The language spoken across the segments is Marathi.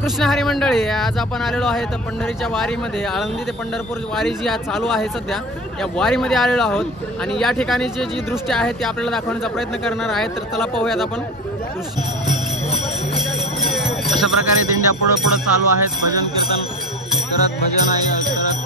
कृष्ण हरी मंडळी, आज आपण आलेलो आहे तर पंढरीच्या वारीमध्ये, आळंदी ते पंढरपूर वारी जी आज चालू आहे सध्या, या वारीमध्ये आलेलो आहोत आणि या ठिकाणी जी दृश्य आहे ती आपल्याला दाखवण्याचा प्रयत्न करणार आहे. तर चला पाहूयात आपण दृश्य. अशा प्रकारे दिंड्या पुढे चालू आहेत, भजन कीर्तन करत, भजन आहे करत.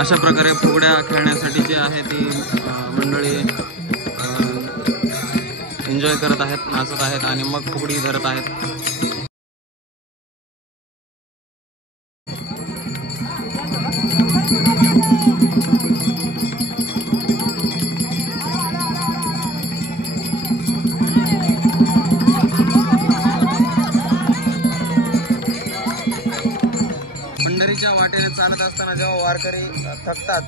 अशा प्रकारे फुगड्या खेळण्यासाठी जे आहे ती मंडळी एन्जॉय करत आहेत, नाचत आहेत आणि मग फुगडी धरत आहेत. वाटेने चालत असताना जेव्हा वारकरी थकतात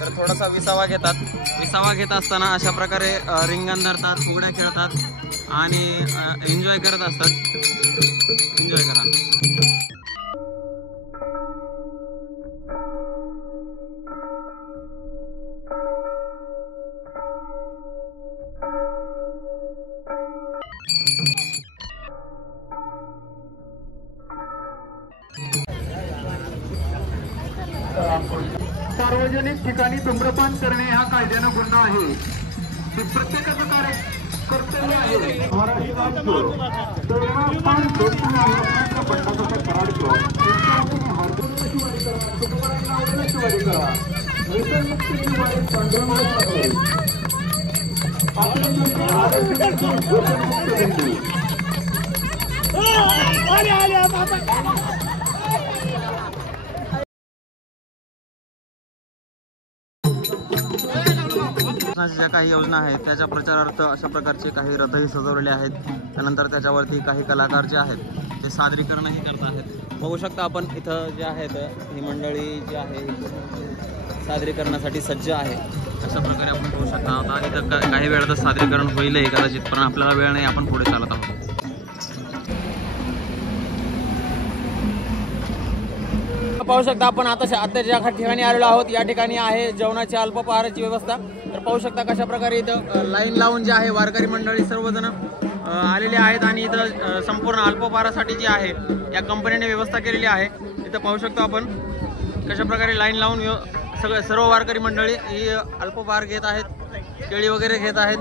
तर थोडासा विसावा घेतात. विसावा घेत असताना अशा प्रकारे रिंगण धरतात, फुगड्या खेळतात आणि एन्जॉय करत असतात. एन्जॉय करा. सार्वजनिक ठिकाणी धूम्रपान करणे हा कायद्यानं गुन्हा आहे. हे प्रत्येकाचं कर्तव्य आहे. ज्या काही योजना आहेत त्याच्या प्रचारार्थ अशा प्रकारचे काही रथही सजवलेले आहेत. त्यानंतर त्याच्यावरती काही कलाकार जे आहेत ते सादरीकरणही करत आहेत. बघू शकता आपण इथं जे आहेत ही मंडळी जी आहे सादरीकरणासाठी सज्ज आहे. अशा प्रकारे आपण बघू शकता. आता इथं काही वेळातच सादरीकरण होईलही कदाचित, पण आपल्याला वेळ नाही, आपण पुढे चालत आहोत. पाहू शकता आपण आता ज्या ठिकाणी आलेलो आहोत या ठिकाणी आहे जेवणाची अल्पपहाराची व्यवस्था. तर पाहू शकता कशा प्रकारे इथं लाईन लावून जे आहे वारकरी मंडळी सर्वजण आलेले आहेत आणि इथं संपूर्ण अल्पपहारासाठी जी आहे या कंपनीने व्यवस्था केलेली आहे. इथं पाहू शकतो आपण कशा प्रकारे लाईन लावून सर्व वारकरी मंडळी ही अल्पपहार घेत आहेत, केळी वगैरे घेत आहेत.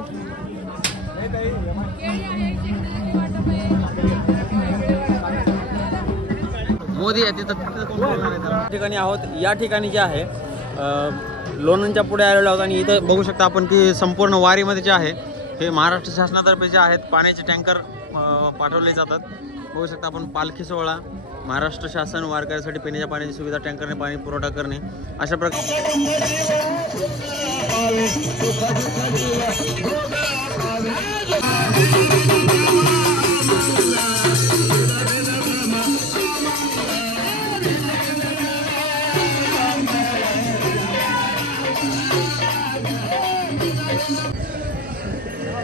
मोदी आहे तिथं ठिकाणी आहोत. या ठिकाणी जे आहे लोणंदच्या पुढे आलेलो आहोत आणि इथं बघू शकता आपण की संपूर्ण वारीमध्ये जे आहे हे महाराष्ट्र शासनातर्फे जे आहेत पाण्याचे टँकर पाठवले जातात. बघू शकता आपण पालखी सोहळा, महाराष्ट्र शासन वारकऱ्यासाठी पिण्याच्या पाण्याची सुविधा, टँकरने पाणी पुरवठा करणे, अशा प्रकारे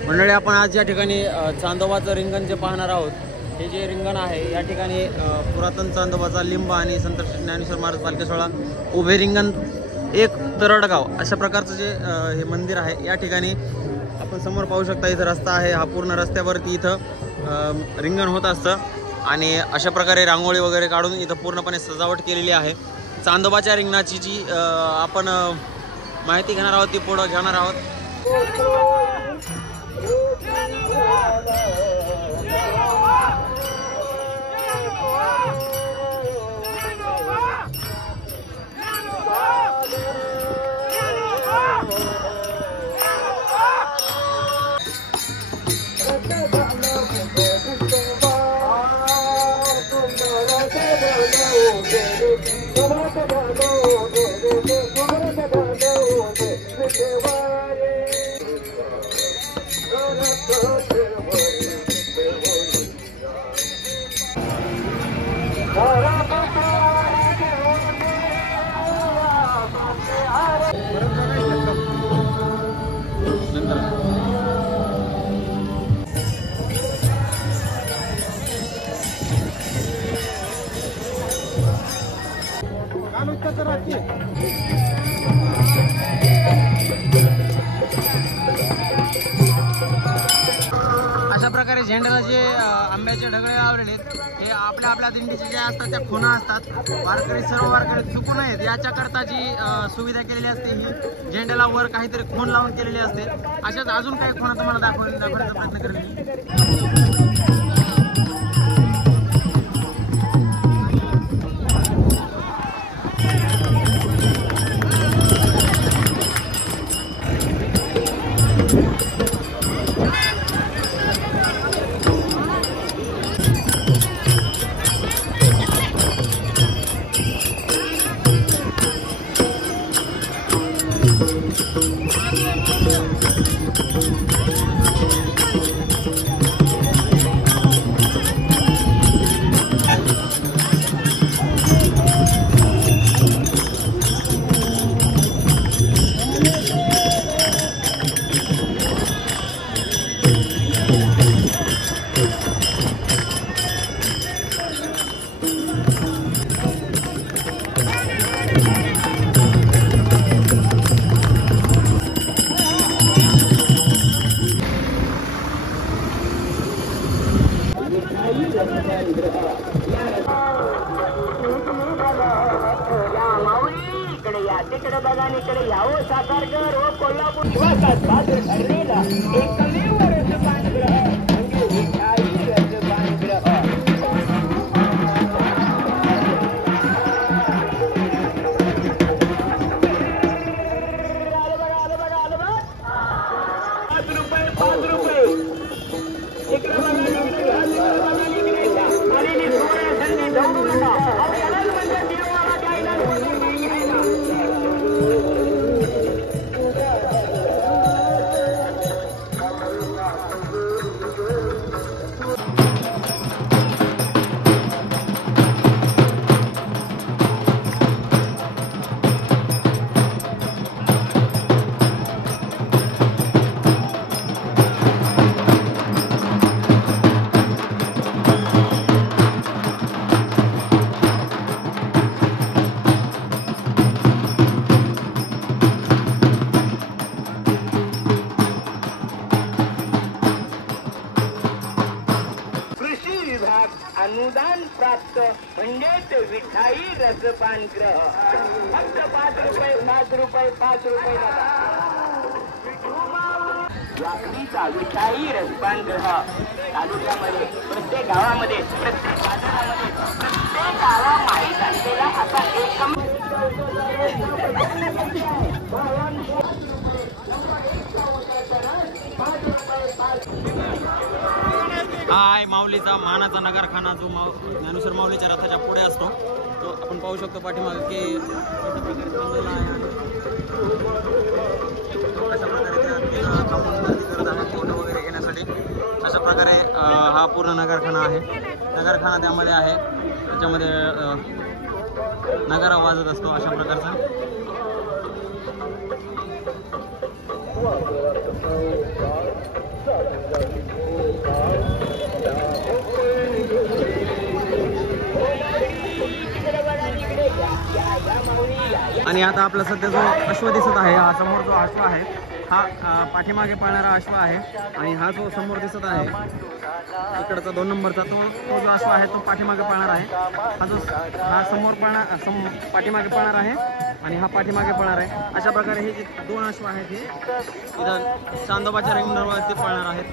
मंडळी आपण आज या ठिकाणी चांदोबाचं रिंगण जे पाहणार आहोत. हे जे रिंगण आहे या ठिकाणी पुरातन चांदोबाचा लिंब आणि संत ज्ञानेश्वर महाराज पालखी सोहळा, उभे रिंगण, एक तरडगाव अशा प्रकारचं जे हे मंदिर आहे. या ठिकाणी आपण समोर पाहू शकता इथं रस्ता आहे. हा पूर्ण रस्त्यावरती इथं रिंगण होत असतं आणि अशा प्रकारे रांगोळी वगैरे काढून इथं पूर्णपणे सजावट केलेली आहे. चांदोबाच्या रिंगणाची जी आपण माहिती घेणार आहोत ती पुढं घेणार आहोत. अशा प्रकारे झेंड्याला जे आंब्याचे ढगळे लावलेले आहेत हे आपल्या आपल्या दिंडीचे जे असतात त्या खुणा असतात. वारकरी सर्व वारकरी चुकू नयेत याच्याकरता जी सुविधा केलेली असते ही झेंड्याला वर काहीतरी खूण लावून केलेली असते. अशाच अजून काही खुणा तुम्हाला दाखवण्याचा प्रयत्न करेल. तिकडे बघा इकडे यावं साकारकर व कोल्हापूर निवासात पात्र ठरलेला एकमेव रसपानगृह म्हणजे विठाई रसपानगृह. ₹5 इकडे बघा इकडे आणि संधी जाऊ नका. यालाच म्हणजे देवाला द्यायला अनुदान प्राप्त म्हणजेच विठाई रसपानगृह. फक्त ₹5 वाकडीचा विठाई रसपानगृह तालुक्यामध्ये प्रत्येक गावामध्ये प्रत्येक बाजारामध्ये प्रत्येक गावा माहीत असलेला असा एकम हा आहे माऊलीचा मानाचा नगरखाना जो ज्ञानेश्वर माऊलीच्या रथाच्या पुढे असतो. तो आपण पाहू शकतो पाठीमागे की कशा प्रकारे फोटो वगैरे घेण्यासाठी अशा प्रकारे हा पूर्ण नगरखाना आहे. नगरखाना त्यामध्ये आहे, त्याच्यामध्ये नगारा वाजत असतो अशा प्रकारचा. आणि आता आपला सध्या जो अश्व दिसत आहे, हा समोर जो अश्व आहे हा पाठीमागे पळणारा अश्व आहे. आणि हा जो समोर दिसत आहे इकडचा 2 नंबरचा तो जो अश्व आहे तो पाठीमागे पळणार आहे. हा समोर पाठीमागे पळणार आहे आणि हा पाठीमागे पळणार आहे. अशा प्रकारे हे जे 2 अश्व आहेत हे इथं चांदोबाच्या रिंगणावरती पळणार आहेत.